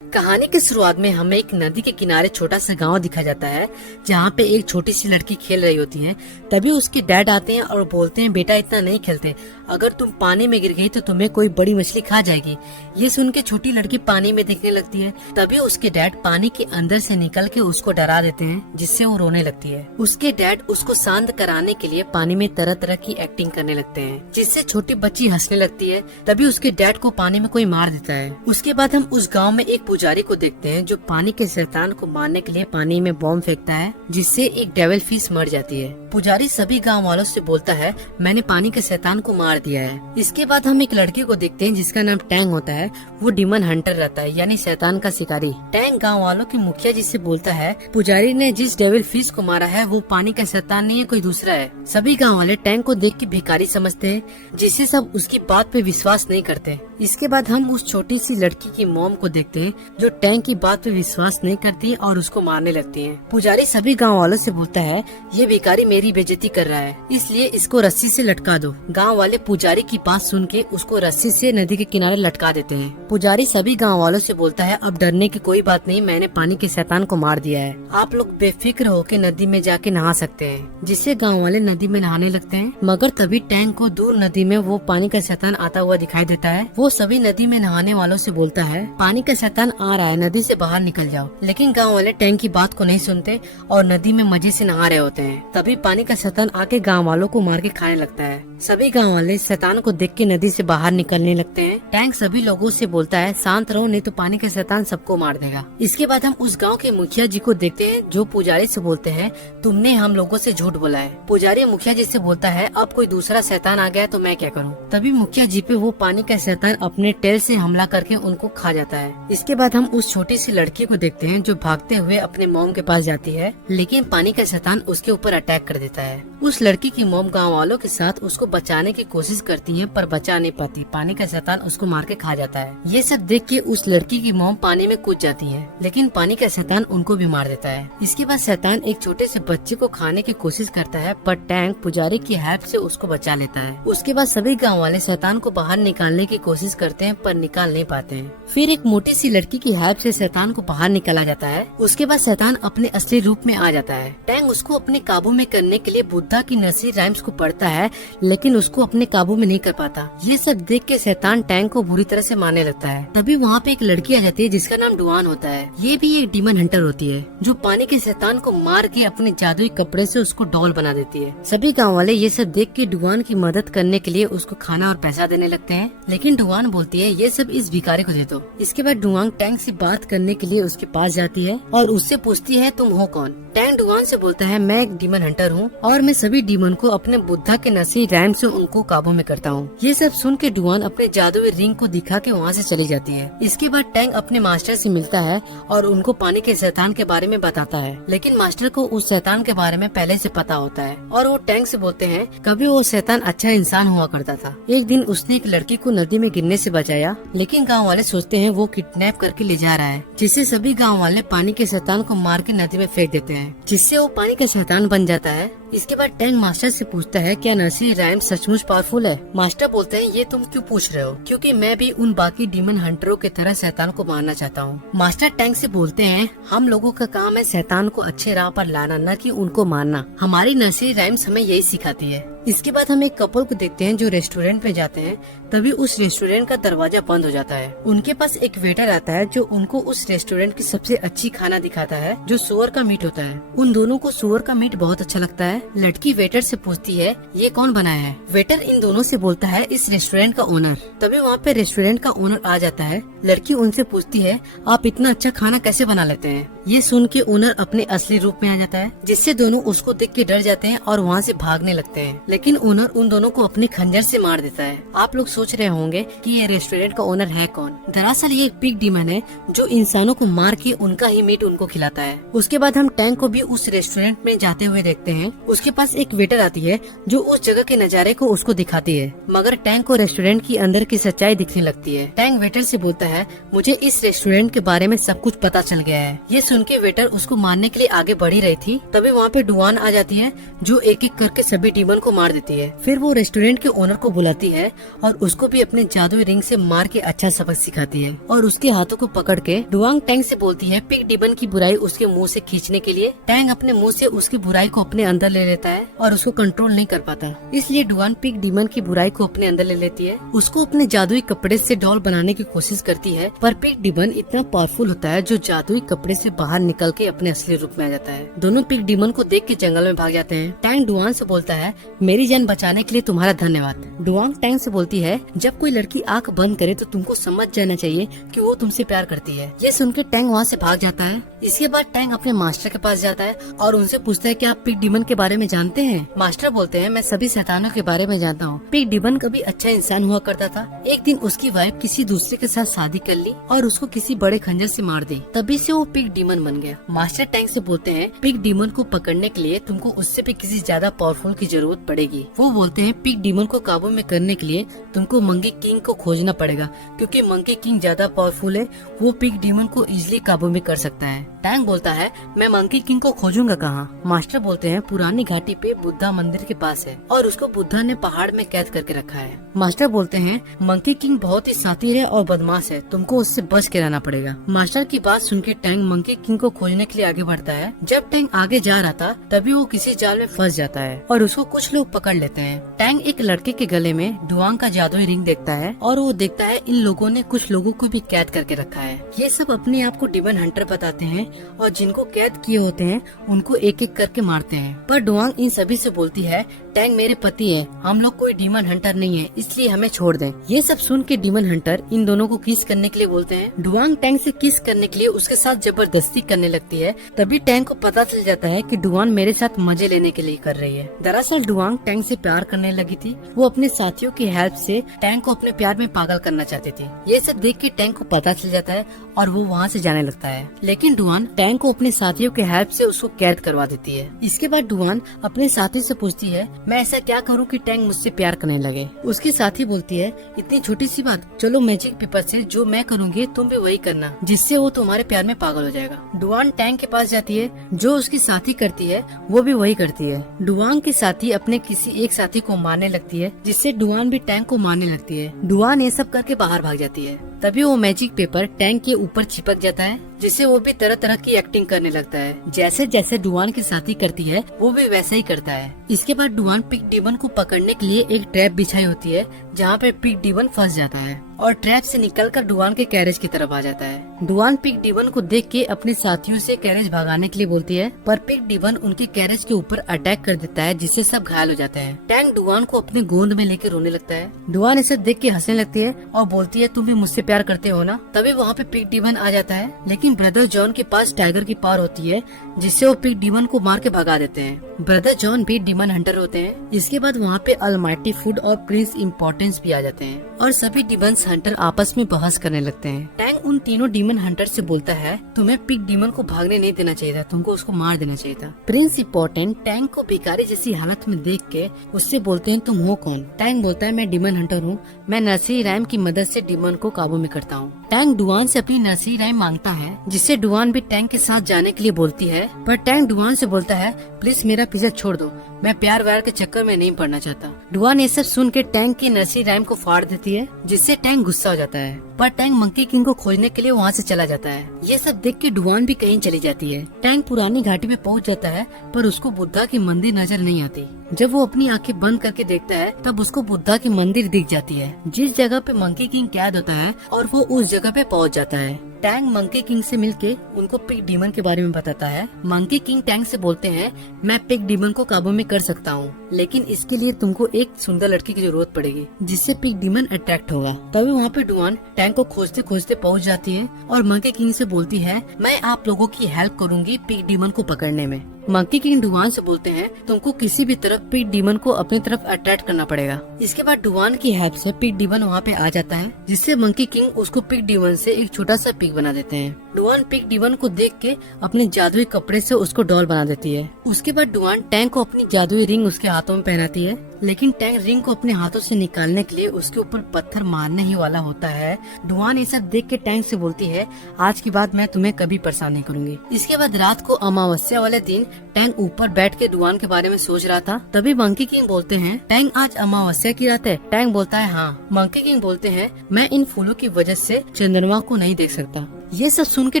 कहानी की शुरुआत में हमें एक नदी के किनारे छोटा सा गांव दिखा जाता है, जहाँ पे एक छोटी सी लड़की खेल रही होती है। तभी उसके डैड आते हैं और बोलते हैं, बेटा इतना नहीं खेलते, अगर तुम पानी में गिर गई तो तुम्हें कोई बड़ी मछली खा जाएगी। ये सुन के छोटी लड़की पानी में दिखने लगती है। तभी उसके डैड पानी के अंदर से निकल के उसको डरा देते हैं, जिससे वो रोने लगती है। उसके डैड उसको शांत कराने के लिए पानी में तरह तरह की एक्टिंग करने लगते हैं, जिससे छोटी बच्ची हंसने लगती है। तभी उसके डैड को पानी में कोई मार देता है। उसके बाद हम उस गाँव में एक पुजारी को देखते हैं, जो पानी के शैतान को मारने के लिए पानी में बॉम्ब फेंकता है, जिससे एक डेविल फिश मर जाती है। पुजारी सभी गांव वालों से बोलता है, मैंने पानी के शैतान को मार दिया है। इसके बाद हम एक लड़के को देखते हैं, जिसका नाम टैंग होता है। वो डीमन हंटर रहता है, यानी शैतान का शिकारी। टैंग गांव वालों के मुखिया जी से बोलता है, पुजारी ने जिस डेविल फिश को मारा है वो पानी का शैतान नहीं है, कोई दूसरा है। सभी गाँव वाले टैंग को देख के भिखारी समझते हैं, जिससे सब उसकी बात पे विश्वास नहीं करते। इसके बाद हम उस छोटी सी लड़की की मॉम को देखते हैं, जो टैंक की बात पे विश्वास नहीं करती और उसको मारने लगती है। पुजारी सभी गांव वालों से बोलता है, ये भिखारी मेरी बेइज्जती कर रहा है, इसलिए इसको रस्सी से लटका दो। गांव वाले पुजारी की बात सुन के उसको रस्सी से नदी के किनारे लटका देते हैं। पुजारी सभी गांव वालों से बोलता है, अब डरने की कोई बात नहीं, मैंने पानी के शैतान को मार दिया है, आप लोग बेफिक्र होकर नदी में जाके नहा सकते हैं। जिससे गाँव वाले नदी में नहाने लगते हैं। मगर तभी टैंक को दूर नदी में वो पानी का शैतान आता हुआ दिखाई देता है। वो सभी नदी में नहाने वालों से बोलता है, पानी का शैतान आ रहा है, नदी से बाहर निकल जाओ। लेकिन गांव वाले टैंक की बात को नहीं सुनते और नदी में मजे से नहा रहे होते हैं। तभी पानी का शैतान आके गांव वालों को मार के खाने लगता है। सभी गांव वाले शैतान को देख के नदी से बाहर निकलने लगते हैं। टैंक सभी लोगों से बोलता है, शांत रहो, नहीं तो पानी का शैतान सबको मार देगा। इसके बाद हम उस गाँव के मुखिया जी को देखते हैं, जो पुजारी से बोलते हैं, तुमने हम लोगों से झूठ बोला है। पुजारी मुखिया जी से बोलता है, अब कोई दूसरा शैतान आ गया तो मैं क्या करूँ। तभी मुखिया जी पे वो पानी का शैतान अपने टेल से हमला करके उनको खा जाता है। इसके बाद हम उस छोटी सी लड़की को देखते हैं, जो भागते हुए अपने मॉम के पास जाती है, लेकिन पानी का शैतान उसके ऊपर अटैक कर देता है। उस लड़की की मॉम गांव वालों के साथ उसको बचाने की कोशिश करती है, पर बचा नहीं पाती। पानी का शैतान उसको मार के खा जाता है। ये सब देख के उस लड़की की मॉम पानी में कूद जाती है, लेकिन पानी का शैतान उनको भी मार देता है। इसके बाद शैतान एक छोटे से बच्चे को खाने की कोशिश करता है, पर टैंक पुजारी की हेल्प से उसको बचा लेता है। उसके बाद सभी गाँव वाले शैतान को बाहर निकालने की कोशिश करते हैं, पर निकाल नहीं पाते हैं। फिर एक मोटी सी लड़की की हेल्प से शैतान को बाहर निकाला जाता है। उसके बाद शैतान अपने असली रूप में आ जाता है। टैंग उसको अपने काबू में करने के लिए बुद्धा की नर्सरी राइम्स को पढ़ता है, लेकिन उसको अपने काबू में नहीं कर पाता। ये सब देख के शैतान टैंग को बुरी तरह से मारने लगता है। तभी वहाँ पे एक लड़की आ जाती है, जिसका नाम डुआन होता है। ये भी एक डीमन हंटर होती है, जो पानी के शैतान को मार के अपने जादुई कपड़े से उसको डॉल बना देती है। सभी गाँव वाले ये सब देख के डुआन की मदद करने के लिए उसको खाना और पैसा देने लगते हैं, लेकिन डुआन बोलती है, ये सब इस भिखारी को दे दो। इसके बाद डुआन टैंक से बात करने के लिए उसके पास जाती है और उससे पूछती है, तुम हो कौन। टैंक डुआन से बोलता है, मैं एक डीमन हंटर हूँ और मैं सभी डीमन को अपने बुद्धा के नसी रैम से उनको काबू में करता हूँ। ये सब सुन के डुआन अपने जादुई रिंग को दिखा के वहाँ से चली जाती है। इसके बाद टैंक अपने मास्टर से मिलता है और उनको पानी के शैतान के बारे में बताता है, लेकिन मास्टर को उस शैतान के बारे में पहले से पता होता है और वो टैंक से बोलते हैं, कभी वो शैतान अच्छा इंसान हुआ करता था। एक दिन उसने एक लड़की को नदी में गिरने से बचाया, लेकिन गाँव वाले सोचते हैं वो किडनैप करके ले जा रहा है, जिससे सभी गाँव वाले पानी के शैतान को मार के नदी में फेंक देते हैं, जिससे वो पानी का शैतान बन जाता है। इसके बाद टैंक मास्टर से पूछता है, क्या नर्सरी राइम सचमुच पावरफुल है। मास्टर बोलते हैं, ये तुम क्यों पूछ रहे हो, क्योंकि मैं भी उन बाकी डीमन हंटरों की तरह शैतान को मारना चाहता हूँ। मास्टर टैंक से बोलते हैं, हम लोगों का काम है शैतान को अच्छे राह पर लाना, न कि उनको मारना। हमारी नर्सरी राइम्स हमें यही सिखाती है। इसके बाद हम एक कपल को देखते हैं, जो रेस्टोरेंट में जाते हैं। तभी उस रेस्टोरेंट का दरवाजा बंद हो जाता है। उनके पास एक वेटर आता है, जो उनको उस रेस्टोरेंट की सबसे अच्छी खाना दिखाता है, जो सुअर का मीट होता है। उन दोनों को सुअर का मीट बहुत अच्छा लगता है। लड़की वेटर से पूछती है, ये कौन बनाया है। वेटर इन दोनों से बोलता है, इस रेस्टोरेंट का ओनर। तभी वहाँ पे रेस्टोरेंट का ओनर आ जाता है। लड़की उनसे पूछती है, आप इतना अच्छा खाना कैसे बना लेते हैं। ये सुन के ओनर अपने असली रूप में आ जाता है, जिससे दोनों उसको देख के डर जाते हैं और वहाँ से भागने लगते हैं। लेकिन ओनर उन दोनों को अपने खंजर से मार देता है। आप लोग सोच रहे होंगे कि ये रेस्टोरेंट का ओनर है कौन। दरअसल ये एक पिग डीमन है, जो इंसानों को मार के उनका ही मीट उनको खिलाता है। उसके बाद हम टैंक को भी उस रेस्टोरेंट में जाते हुए देखते हैं। उसके पास एक वेटर आती है, जो उस जगह के नज़ारे को उसको दिखाती है, मगर टैंक को रेस्टोरेंट की अंदर की सच्चाई दिखने लगती है। टैंक वेटर से बोलता है, मुझे इस रेस्टोरेंट के बारे में सब कुछ पता चल गया है। ये सुन सुन के वेटर उसको मारने के लिए आगे बढ़ ही रही थी, तभी वहाँ पे डुआन आ जाती है जो एक एक करके सभी डीमन को मार देती है। फिर वो रेस्टोरेंट के ओनर को बुलाती है और उसको भी अपने जादुई रिंग से मार के अच्छा सबक सिखाती है और उसके हाथों को पकड़ के डुआंग टैंग से बोलती है पिग डीमन की बुराई उसके मुंह से खींचने के लिए। टैंग अपने मुंह से उसकी बुराई को अपने अंदर ले लेता है और उसको कंट्रोल नहीं कर पाता, इसलिए डुआन पिग डीमन की बुराई को अपने अंदर ले लेती है। उसको अपने जादुई कपड़े से डॉल बनाने की कोशिश करती है, पर पिग डीमन इतना पावरफुल होता है जो जादुई कपड़े से बाहर निकल के अपने असली रूप में आ जाता है। दोनों पिग डीमन को देख के जंगल में भाग जाते हैं। टैंग डुआन से बोलता है मेरी जान बचाने के लिए तुम्हारा धन्यवाद। डुआंग टैंग से बोलती है जब कोई लड़की आंख बंद करे तो तुमको समझ जाना चाहिए कि वो तुमसे प्यार करती है। ये सुनकर टैंग वहाँ से भाग जाता है। इसके बाद टैंग अपने मास्टर के पास जाता है और उनसे पूछता है कि आप पिग डीमन के बारे में जानते हैं। मास्टर बोलते हैं मैं सभी शैतानों के बारे में जानता हूँ। पिग डीमन कभी अच्छा इंसान हुआ करता था। एक दिन उसकी वाइफ किसी दूसरे के साथ शादी कर ली और उसको किसी बड़े खंजर से मार दी, तभी से वो पिग डीमन बन गया। मास्टर टैंग से बोलते हैं पिग डीमन को पकड़ने के लिए तुमको उससे भी किसी ज्यादा पावरफुल की जरूरत पड़ेगी। वो बोलते हैं पिग डीमन को काबू में करने के लिए तुमको मंकी किंग को खोजना पड़ेगा, क्योंकि मंकी किंग ज्यादा पावरफुल है, वो पिग डीमन को इजिली काबू में कर सकता है। टैंग बोलता है मैं मंकी किंग को खोजूंगा कहाँ? मास्टर बोलते हैं पुरानी घाटी पे बुद्धा मंदिर के पास है और उसको बुद्धा ने पहाड़ में कैद करके रखा है। मास्टर बोलते हैं मंकी किंग बहुत ही शातिर है और बदमाश है, तुमको उससे बच के रहना पड़ेगा। मास्टर की बात सुन के टैंग मंकी किंग को खोजने के लिए आगे बढ़ता है। जब टैंग आगे जा रहा था तभी वो किसी जाल में फंस जाता है और उसको कुछ लोग पकड़ लेते हैं। टैंग एक लड़के के गले में डुआंग का जादुई रिंग देखता है और वो देखता है इन लोगों ने कुछ लोगों को भी कैद करके रखा है। ये सब अपने आप को डीमन हंटर बताते हैं और जिनको कैद किए होते हैं उनको एक एक करके मारते हैं। पर डुआंग इन सभी से बोलती है टैंग मेरे पति है, हम लोग कोई डीमन हंटर नहीं है, इसलिए हमें छोड़ दें। ये सब सुन के डीमन हंटर इन दोनों को किस करने के लिए बोलते हैं। डुआंग टैंग से किस करने के लिए उसके साथ जबरदस्ती करने लगती है। तभी टैंग को पता चल जाता है कि डुआन मेरे साथ मजे लेने के लिए कर रही है। दरअसल डुआंग टैंग से प्यार करने लगी थी। वो अपने साथियों की हेल्प से टैंग को अपने प्यार में पागल करना चाहती थी। ये सब देख के टैंग को पता चल जाता है और वो वहाँ से जाने लगता है। लेकिन डुआन टैंग को अपने साथियों के हेल्प से उसको कैद करवा देती है। इसके बाद डुआन अपने साथी से पूछती है मैं ऐसा क्या करूँ कि टैंग मुझसे प्यार करने लगे। उसकी साथी बोलती है इतनी छोटी सी बात, चलो मैजिक पेपर से जो मैं करूँगी तुम भी वही करना, जिससे वो तुम्हारे प्यार में पागल हो जाएगा। डुआन टैंग के पास जाती है, जो उसकी साथी करती है वो भी वही करती है। डुआन की साथी अपने किसी एक साथी को मारने लगती है, जिससे डुआन भी टैंग को मारने लगती है। डुआन ये सब करके बाहर भाग जाती है। तभी वो मैजिक पेपर टैंक के ऊपर चिपक जाता है, जिससे वो भी तरह तरह की एक्टिंग करने लगता है। जैसे जैसे डुआन की साथी करती है वो भी वैसा ही करता है। इसके बाद डुआन पिग डीमन को पकड़ने के लिए एक ट्रैप बिछाई होती है, जहाँ पे पिग डीमन फंस जाता है और ट्रैप से निकलकर डुआन के कैरेज की तरफ आ जाता है। डुआन पिग डीमन को देख के अपने साथियों से कैरेज भगाने के लिए बोलती है, पर पिग डीमन उनके कैरेज के ऊपर अटैक कर देता है, जिससे सब घायल हो जाते हैं। टैंक डुआन को अपने गोंद में लेकर रोने लगता है। डुआन इसे देख के हंसने लगती है और बोलती है तुम भी मुझसे प्यार करते हो ना। तभी वहाँ पे पिग डीमन आ जाता है, लेकिन ब्रदर जॉन के पास टाइगर की पावर होती है, जिससे वो पिग डीमन को मार के भगा देते हैं। ब्रदर जॉन भी डीमन हंटर होते हैं। इसके बाद वहाँ पे अलमाइटी फूड और प्रिंस इम्पोर्टेंस भी आ जाते हैं और सभी डीमन हंटर आपस में बहस करने लगते हैं। टैंक उन तीनों डीमन हंटर से बोलता है तुम्हें पिग डीमन को भागने नहीं देना चाहिए था, तुमको उसको मार देना चाहिए था। प्रिंस इम्पोर्टेंट टैंक को भिखारी जैसी हालत में देख के उससे बोलते हैं तुम हो कौन? टैंक बोलता है मैं डीमन हंटर हूँ, मैं नर्सरी राइम की मदद से डीमन को काबू में करता हूँ। टैंक डुआन से अपनी नर्सरी राइम मांगता है, जिससे डुआन भी टैंक के साथ जाने के लिए बोलती है, पर टैंक डुआन से बोलता है प्लीज मेरा पीछा छोड़ दो, मैं प्यार व्यार के चक्कर में नहीं पड़ना चाहता। डुआन ये सब सुन के टैंक की नर्सरी राइम को फाड़ देती है, जिससे टैंक गुस्सा हो जाता है। पर टैंक मंकी किंग को खोजने के लिए वहाँ से चला जाता है। ये सब देख के डुआन भी कहीं चली जाती है। टैंक पुरानी घाटी में पहुँच जाता है, पर उसको बुद्धा की मंदिर नजर नहीं आती। जब वो अपनी आंखें बंद करके देखता है तब उसको बुद्धा की मंदिर दिख जाती है, जिस जगह पे मंकी किंग कैद होता है, और वो उस जगह पे पहुँच जाता है। टैंक मंकी किंग से मिलके उनको पिग डीमन के बारे में बताता है। मंकी किंग टैंक से बोलते हैं मैं पिग डीमन को काबू में कर सकता हूँ, लेकिन इसके लिए तुमको एक सुंदर लड़की की जरूरत पड़ेगी, जिससे पिग डीमन अट्रैक्ट होगा। तभी वहाँ पे डुआन टैंक को खोजते खोजते पहुँच जाती है और मंकी किंग से बोलती है मैं आप लोगों की हेल्प करूंगी पिग डीमन को पकड़ने में। मंकी किंग डुआन से बोलते हैं तुमको किसी भी तरफ पिग डीमन को अपनी तरफ अट्रैक्ट करना पड़ेगा। इसके बाद डुआन की हेल्प से पिग डीमन वहाँ पे आ जाता है, जिससे मंकी किंग उसको पिग डीमन से एक छोटा सा पिग बना देते हैं। डुआन पिग डीमन को देख के अपने जादुई कपड़े से उसको डॉल बना देती है। उसके बाद डुआन टैंक को अपनी जादुई रिंग उसके हाथों में पहनाती है, लेकिन टैंक रिंग को अपने हाथों से निकालने के लिए उसके ऊपर पत्थर मारने ही वाला होता है। डुआन ये सब देख के टैंक से बोलती है, आज के बाद मैं तुम्हें कभी परेशान नहीं करूंगी। इसके बाद रात को अमावस्या वाले दिन टैंक ऊपर बैठ के डुआन के बारे में सोच रहा था। तभी मंकी किंग बोलते हैं, टैंक आज अमावस्या की रात है। टैंक बोलता है हाँ। मंकी किंग बोलते हैं, मैं इन फूलों की वजह से चंद्रमा को नहीं देख सकता। ये सब सुन के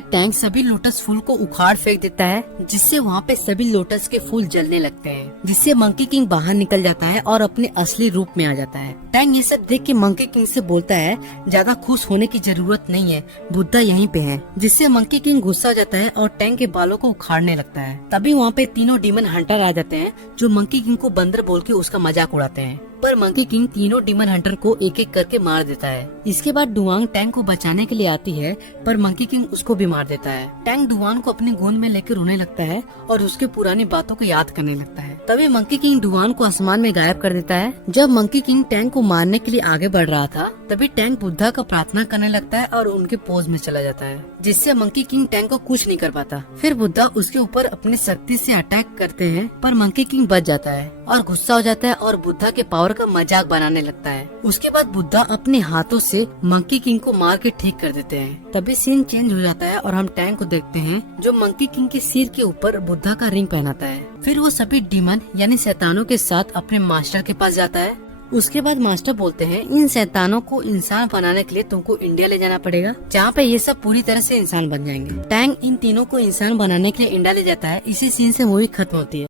टैंक सभी लोटस फूल को उखाड़ फेंक देता है, जिससे वहाँ पे सभी लोटस के फूल जलने लगते हैं, जिससे मंकी किंग बाहर निकल जाता है और अपने असली रूप में आ जाता है। टैंक ये सब देख के मंकी किंग से बोलता है, ज्यादा खुश होने की जरूरत नहीं है, बुद्धा यहीं पे है। जिससे मंकी किंग गुस्सा हो जाता है और टैंक के बालों को उखाड़ने लगता है। तभी वहाँ पे तीनों डीमन हंटर आ जाते हैं, जो मंकी किंग को बंदर बोल के उसका मजाक उड़ाते हैं। पर मंकी किंग तीनों डीमन हंटर को एक एक करके मार देता है। इसके बाद डुआंग टैंक को बचाने के लिए आती है, पर मंकी किंग उसको भी मार देता है। टैंक डुआन को अपनी गोद में लेकर रोने लगता है और उसके पुरानी बातों को याद करने लगता है। तभी मंकी किंग डुआन को आसमान में गायब कर देता है। जब मंकी किंग टैंक को मारने के लिए आगे बढ़ रहा था, तभी टैंक बुद्धा का प्रार्थना करने लगता है और उनके पोज में चला जाता है, जिससे मंकी किंग टैंक को कुछ नहीं कर पाता। फिर बुद्धा उसके ऊपर अपनी शक्ति से अटैक करते हैं, पर मंकी किंग बच जाता है और गुस्सा हो जाता है और बुद्धा के पावर का मजाक बनाने लगता है। उसके बाद बुद्धा अपने हाथों से मंकी किंग को मार के ठीक कर देते हैं। तभी सीन चेंज हो जाता है और हम टैंक को देखते हैं, जो मंकी किंग के सिर के ऊपर बुद्धा का रिंग पहनाता है। फिर वो सभी डीमन यानी शैतानों के साथ अपने मास्टर के पास जाता है। उसके बाद मास्टर बोलते हैं, इन शैतानों को इंसान बनाने के लिए तुमको इंडिया ले जाना पड़ेगा, जहाँ पे ये सब पूरी तरह से इंसान बन जाएंगे। टैंक इन तीनों को इंसान बनाने के लिए इंडिया ले जाता है। इसी सीन से मूवी खत्म होती है।